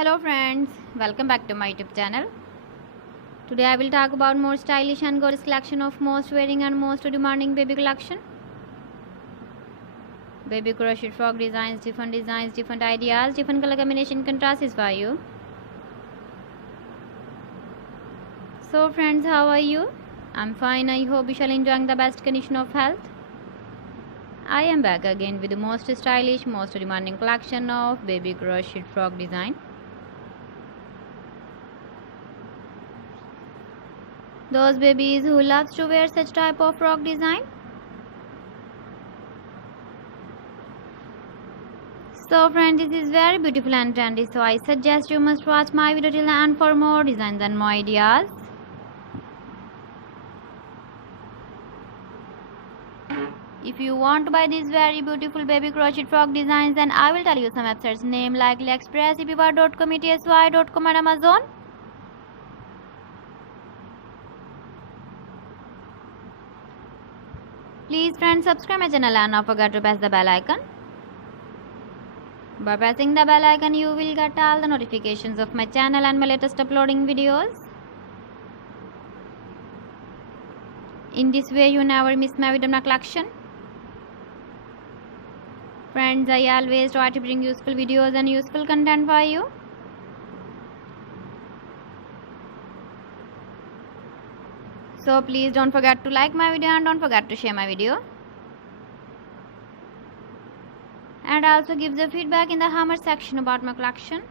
Hello friends, welcome back to my YouTube channel. Today I will talk about more stylish and gorgeous collection of most wearing and most demanding baby collection. Baby crochet frog designs, different ideas, different color combination contrasts for you. So friends, how are you? I'm fine. I hope you shall enjoy the best condition of health. I am back again with the most stylish, most demanding collection of baby crochet frog design. Those babies who loves to wear such type of frog design. So friends, this is very beautiful and trendy, so I suggest you must watch my video till the end for more designs and more ideas. If you want to buy these very beautiful baby crochet frog designs, then I will tell you some websites name like AliExpress, eBay.com, ETSY.com and Amazon. Please friends, subscribe my channel and don't forget to press the bell icon. By pressing the bell icon, you will get all the notifications of my channel and my latest uploading videos. In this way, you never miss my video collection. Friends, I always try to bring useful videos and useful content for you. So please don't forget to like my video and don't forget to share my video. And also give the feedback in the comment section about my collection.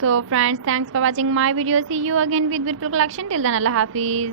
So friends, thanks for watching my video. See you again with beautiful collection. Till then, Allah Hafiz.